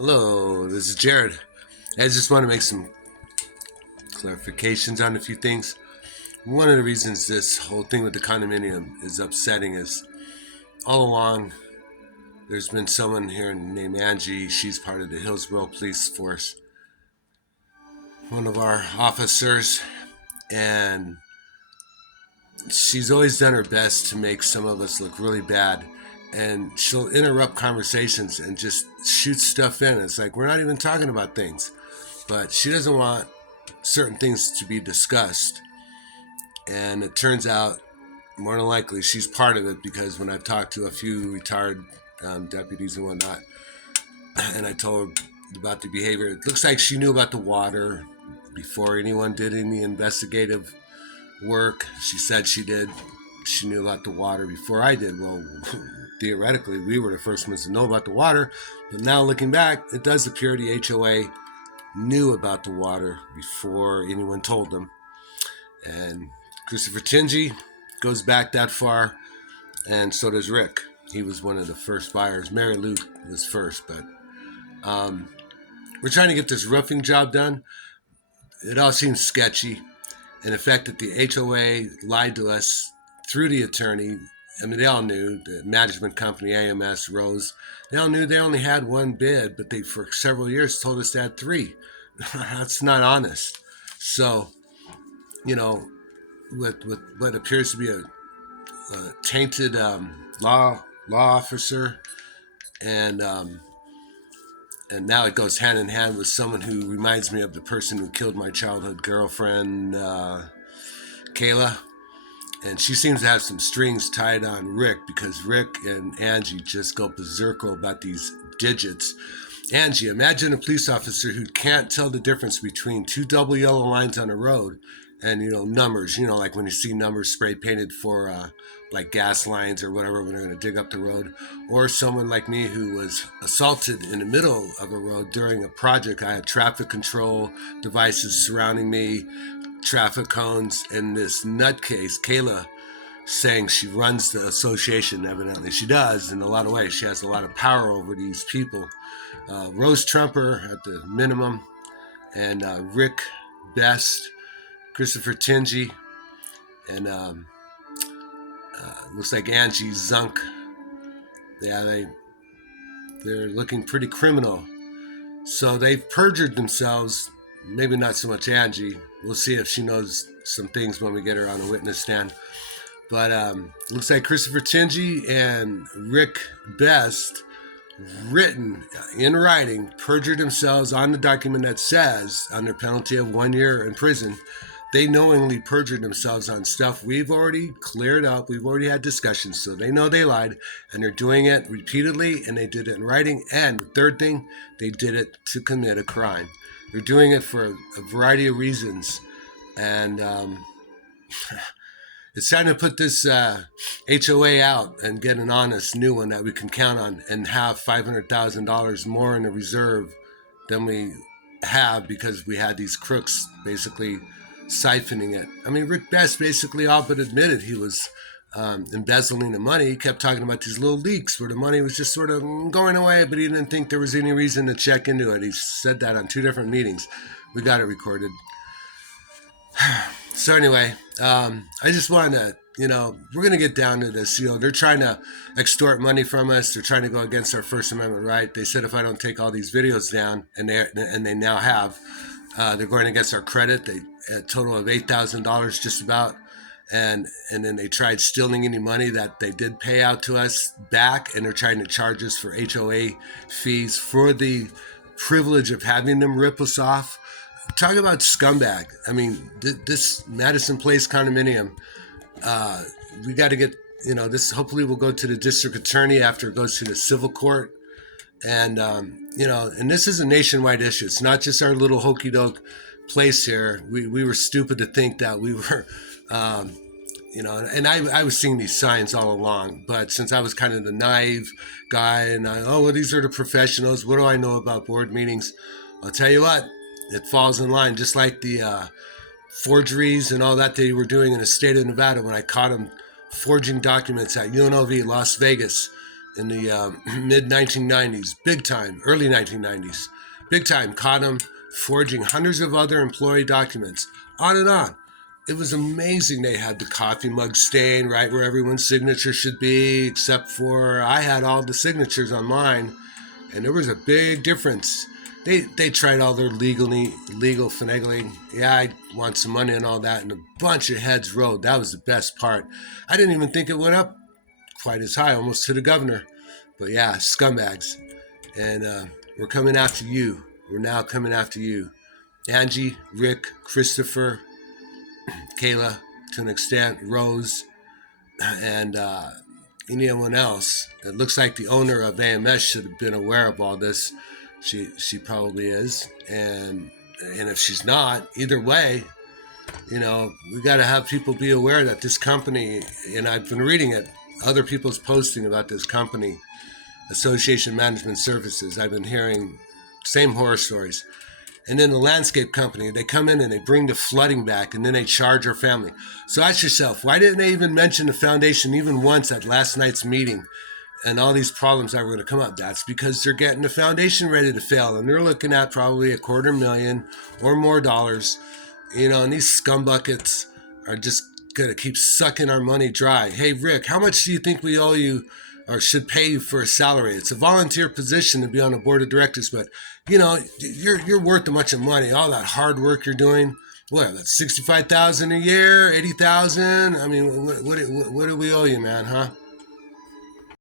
Hello, this is Jared. I just want to make some clarifications on a few things. One of the reasons this whole thing with the condominium is upsetting is all along there's been someone here named Angie. She's part of the Hillsborough Police Force, one of our officers, and she's always done her best to make some of us look really bad. And she'll interrupt conversations and just shoot stuff in. It's like we're not even talking about things. But she doesn't want certain things to be discussed. And it turns out, more than likely, she's part of it because when I've talked to a few retired deputies and whatnot, and I told her about the behavior, it looks like she knew about the water before anyone did any investigative work. She said she did. She knew about the water before I did. Well, theoretically, we were the first ones to know about the water. But now looking back, it does appear the HOA knew about the water before anyone told them. And Christopher Tingy goes back that far, and so does Rick. He was one of the first buyers. Mary Lou was first, but we're trying to get this roofing job done. It all seems sketchy, and the fact that the HOA lied to us through the attorney. I mean, they all knew, the management company, AMS, Rose, they all knew they only had one bid, but they, for several years, told us they had three. That's not honest. So, with what appears to be a tainted law officer, and now it goes hand in hand with someone who reminds me of the person who killed my childhood girlfriend, Kayla. And she seems to have some strings tied on Rick because Rick and Angie just go berserko about these digits. Angie, imagine a police officer who can't tell the difference between two double yellow lines on a road and, numbers, like when you see numbers spray painted for like gas lines or whatever when they're going to dig up the road. Or someone like me who was assaulted in the middle of a road during a project. I had traffic control devices surrounding me, traffic cones, and this nutcase, Kayla, saying she runs the association. Evidently she does in a lot of ways. She has a lot of power over these people. Rose Trumper at the minimum, and Rick Best, Christopher Tingy, and looks like Angie Zunk. Yeah, they're looking pretty criminal. So they've perjured themselves. Maybe not so much Angie. We'll see if she knows some things when we get her on a witness stand. But looks like Christopher Tingy and Rick Best, written in writing, perjured themselves on the document that says, under penalty of 1 year in prison, they knowingly perjured themselves on stuff we've already cleared up. We've already had discussions, so they know they lied, and they're doing it repeatedly, and they did it in writing. And the third thing, they did it to commit a crime. They're doing it for a variety of reasons, and it's time to put this HOA out and get an honest new one that we can count on and have $500,000 more in the reserve than we have because we had these crooks basically siphoning it. I mean, Rick Best basically all but admitted he was embezzling the money. He kept talking about these little leaks where the money was just sort of going away, but he didn't think there was any reason to check into it. He said that on 2 different meetings. We got it recorded. So anyway, I just wanted to, we're going to get down to this. They're trying to extort money from us. They're trying to go against our First Amendment right. They said if I don't take all these videos down, and they now have, they're going against our credit. They a total of $8,000 just about. And then they tried stealing any money that they did pay out to us back, and they're trying to charge us for HOA fees for the privilege of having them rip us off. Talk about scumbag. I mean, this Madison Place condominium, we got to get, this hopefully will go to the district attorney after it goes to the civil court. And, and this is a nationwide issue. It's not just our little hokey doke place here. We were stupid to think that we were, and I was seeing these signs all along, but since I was kind of the naive guy and these are the professionals. What do I know about board meetings? I'll tell you what, it falls in line, just like the forgeries and all that they were doing in the state of Nevada when I caught them forging documents at UNLV Las Vegas in the mid 1990s, big time, early 1990s, big time, caught him forging hundreds of other employee documents, on and on. It was amazing. They had the coffee mug stain right where everyone's signature should be, except for I had all the signatures on mine, and there was a big difference. They tried all their legal finagling. Yeah, I want some money and all that, and a bunch of heads rolled. That was the best part. I didn't even think it went up quite as high, almost to the governor. But yeah, scumbags. And we're coming after you. We're now coming after you. Angie, Rick, Christopher, Kayla, to an extent, Rose, and anyone else. It looks like the owner of AMS should have been aware of all this. She probably is. And if she's not, either way, we got to have people be aware that this company, and I've been reading it, other people's posting about this company, Association Management Services. I've been hearing same horror stories. And then the landscape company, they come in and they bring the flooding back, and then they charge our family. So ask yourself, why didn't they even mention the foundation even once at last night's meeting and all these problems that were going to come up? That's because they're getting the foundation ready to fail, and they're looking at probably $250,000 or more dollars. And these scumbuckets are just going to keep sucking our money dry. Hey, Rick, how much do you think we owe you or should pay you for a salary? It's a volunteer position to be on the board of directors, but you're worth a bunch of money. All that hard work you're doing. What? That's $65,000 a year, $80,000. I mean, what do we owe you, man? Huh?